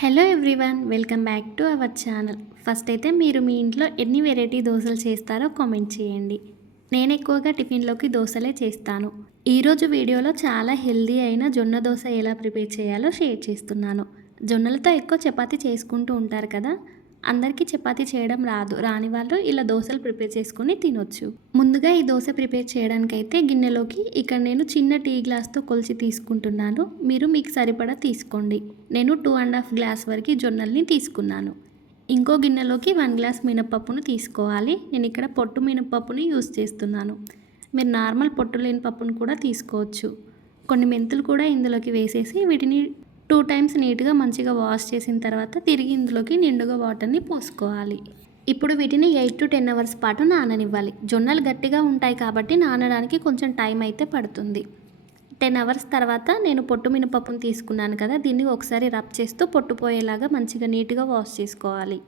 Hello everyone, welcome back to our channel. First అయితే మీరు మీ ఇంట్లో ఎన్ని వెరైటీ దోశలు చేస్తారో కామెంట్ చేయండి. నేను ఎక్కువగా టిఫిన్లోకి దోశలే చేస్తాను. ఈరోజు వీడియోలో చాలా హెల్దీ అయిన జొన్న దోశ ఎలా ప్రిపేర్ చేయాలో షేర్ చేస్తున్నాను. జొన్నలతో ఎక్కువ చపాతీ చేసుకుంటూ ఉంటారు కదా, అందరికీ చపాతీ చేయడం రాని వాళ్ళు ఇలా దోశలు ప్రిపేర్ చేసుకొని తినొచ్చు. ముందుగా ఈ దోశ ప్రిపేర్ చేయడానికైతే గిన్నెలోకి ఇక్కడ నేను చిన్న టీ గ్లాస్తో కొలిచి తీసుకుంటున్నాను. మీరు మీకు సరిపడా తీసుకోండి. నేను 2.5 గ్లాస్ వరకు జొన్నల్ని తీసుకున్నాను. ఇంకో గిన్నెలోకి 1 గ్లాస్ మినపప్పును తీసుకోవాలి. నేను ఇక్కడ పొట్టు మినపప్పుని యూస్ చేస్తున్నాను. మీరు నార్మల్ పొట్టు లేని పప్పును కూడా తీసుకోవచ్చు. కొన్ని మెంతులు కూడా ఇందులోకి వేసేసి వీటిని 2 టైమ్స్ నీట్గా మంచిగా వాష్ చేసిన తర్వాత తిరిగి ఇందులోకి నిండుగా వాటర్ని పోసుకోవాలి. ఇప్పుడు వీటిని 8 to 10 అవర్స్ పాటు నాననివ్వాలి. జొన్నలు గట్టిగా ఉంటాయి కాబట్టి నానడానికి కొంచెం టైం అయితే పడుతుంది. 10 అవర్స్ తర్వాత నేను పొట్టు మినపప్పును తీసుకున్నాను కదా, దీన్ని ఒకసారి రబ్ చేస్తూ పొట్టుపోయేలాగా మంచిగా నీట్గా వాష్ చేసుకోవాలి.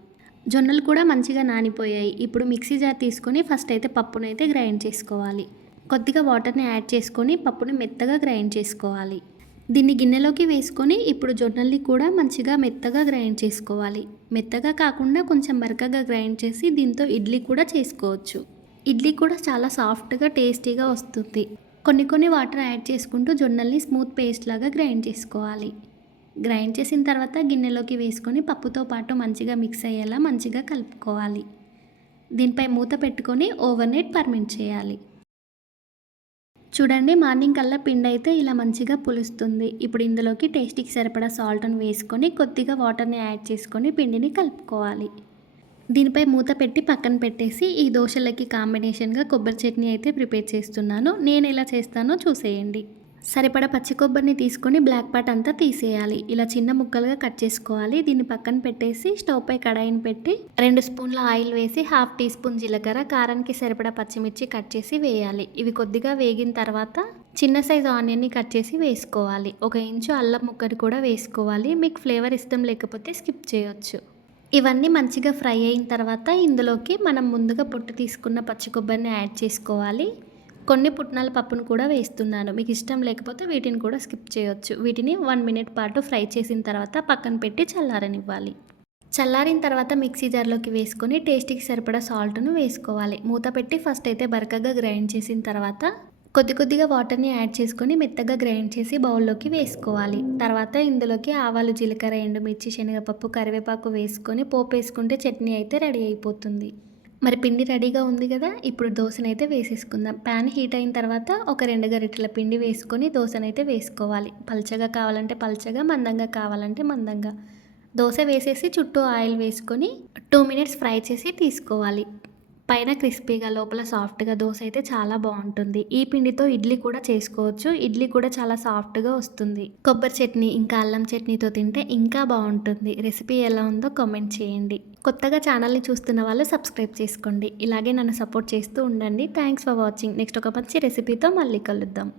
జొన్నలు కూడా మంచిగా నానిపోయాయి. ఇప్పుడు మిక్సీ జార్ తీసుకొని ఫస్ట్ అయితే పప్పునైతే గ్రైండ్ చేసుకోవాలి. కొద్దిగా వాటర్ని యాడ్ చేసుకొని పప్పుని మెత్తగా గ్రైండ్ చేసుకోవాలి. దీన్ని గిన్నెలోకి వేసుకొని ఇప్పుడు జొన్నల్ని కూడా మంచిగా మెత్తగా గ్రైండ్ చేసుకోవాలి. మెత్తగా కాకుండా కొంచెం బరకగా గ్రైండ్ చేసి దీంతో ఇడ్లీ కూడా చేసుకోవచ్చు. ఇడ్లీ కూడా చాలా సాఫ్ట్గా టేస్టీగా వస్తుంది. కొన్ని వాటర్ యాడ్ చేసుకుంటూ జొన్నల్ని స్మూత్ పేస్ట్ లాగా గ్రైండ్ చేసుకోవాలి. గ్రైండ్ చేసిన తర్వాత గిన్నెలోకి వేసుకొని పప్పుతో పాటు మంచిగా మిక్స్ అయ్యేలా మంచిగా కలుపుకోవాలి. దీనిపై మూత పెట్టుకొని ఓవర్ నైట్ ఫర్మెంట్ చేయాలి. చూడండి, మార్నింగ్ కల్లా పిండి అయితే ఇలా మంచిగా పులుస్తుంది. ఇప్పుడు ఇందులోకి టేస్ట్కి సరిపడా సాల్ట్ని వేసుకొని కొద్దిగా వాటర్ని యాడ్ చేసుకొని పిండిని కలుపుకోవాలి. దీనిపై మూత పెట్టి పక్కన పెట్టేసి ఈ దోశలకి కాంబినేషన్గా కొబ్బరి చట్నీ అయితే ప్రిపేర్ చేస్తున్నాను. నేను ఎలా చేస్తానో చూసేయండి. సరిపడా పచ్చి కొబ్బరిని తీసుకొని బ్లాక్ పార్ట్ అంతా తీసేయాలి. ఇలా చిన్న ముక్కలుగా కట్ చేసుకోవాలి. దీన్ని పక్కన పెట్టేసి స్టవ్ పై కడాయిని పెట్టి 2 స్పూన్ల ఆయిల్ వేసి 1/2 టీ స్పూన్ జీలకర్ర, కారానికి సరిపడా పచ్చిమిర్చి కట్ చేసి వేయాలి. ఇవి కొద్దిగా వేగిన తర్వాత చిన్న సైజు ఆనియన్ని కట్ చేసి వేసుకోవాలి. 1 ఇంచు అల్లం ముక్కని కూడా వేసుకోవాలి. మీకు ఫ్లేవర్ ఇష్టం లేకపోతే స్కిప్ చేయొచ్చు. ఇవన్నీ మంచిగా ఫ్రై అయిన తర్వాత ఇందులోకి మనం ముందుగా పొట్టు తీసుకున్న పచ్చి కొబ్బరిని యాడ్ చేసుకోవాలి. కొన్ని పుట్నాల పప్పును కూడా వేస్తున్నాను. మీకు ఇష్టం లేకపోతే వీటిని కూడా స్కిప్ చేయొచ్చు. వీటిని 1 మినిట్ పాటు ఫ్రై చేసిన తర్వాత పక్కన పెట్టి చల్లారనివ్వాలి. చల్లారిన తర్వాత మిక్సీ జార్లోకి వేసుకొని టేస్ట్కి సరిపడా సాల్ట్ను వేసుకోవాలి. మూత పెట్టి ఫస్ట్ అయితే బరకగా గ్రైండ్ చేసిన తర్వాత కొద్దిగా వాటర్ని యాడ్ చేసుకొని మెత్తగా గ్రైండ్ చేసి బౌల్లోకి వేసుకోవాలి. తర్వాత ఇందులోకి ఆవాలు, జీలకర్ర, ఎండుమిర్చి, శనగపప్పు, కరివేపాకు వేసుకొని పోపు వేసుకుంటే చట్నీ అయితే రెడీ అయిపోతుంది. మరి పిండి రెడీగా ఉంది కదా, ఇప్పుడు దోశనైతే వేసేసుకుందాం. ప్యాన్ హీట్ అయిన తర్వాత ఒక 2 గరిటెల పిండి వేసుకొని దోశనైతే వేసుకోవాలి. పల్చగా కావాలంటే పల్చగా, మందంగా కావాలంటే మందంగా. దోశ వేసేసి చుట్టూ ఆయిల్ వేసుకొని 2 మినిట్స్ ఫ్రై చేసి తీసుకోవాలి. పైన క్రిస్పీగా లోపల సాఫ్ట్గా దోశ అయితే చాలా బాగుంటుంది. ఈ పిండితో ఇడ్లీ కూడా చేసుకోవచ్చు. ఇడ్లీ కూడా చాలా సాఫ్ట్గా వస్తుంది. కొబ్బరి చట్నీ ఇంకా అల్లం చట్నీతో తింటే ఇంకా బాగుంటుంది. రెసిపీ ఎలా ఉందో కామెంట్ చేయండి. కొత్తగా ఛానల్ని చూస్తున్న వాళ్ళు సబ్స్క్రైబ్ చేసుకోండి. ఇలాగే నన్ను సపోర్ట్ చేస్తూ ఉండండి. Thanks for watching. నెక్స్ట్ ఒక మంచి రెసిపీతో మళ్ళీ కలుద్దాం.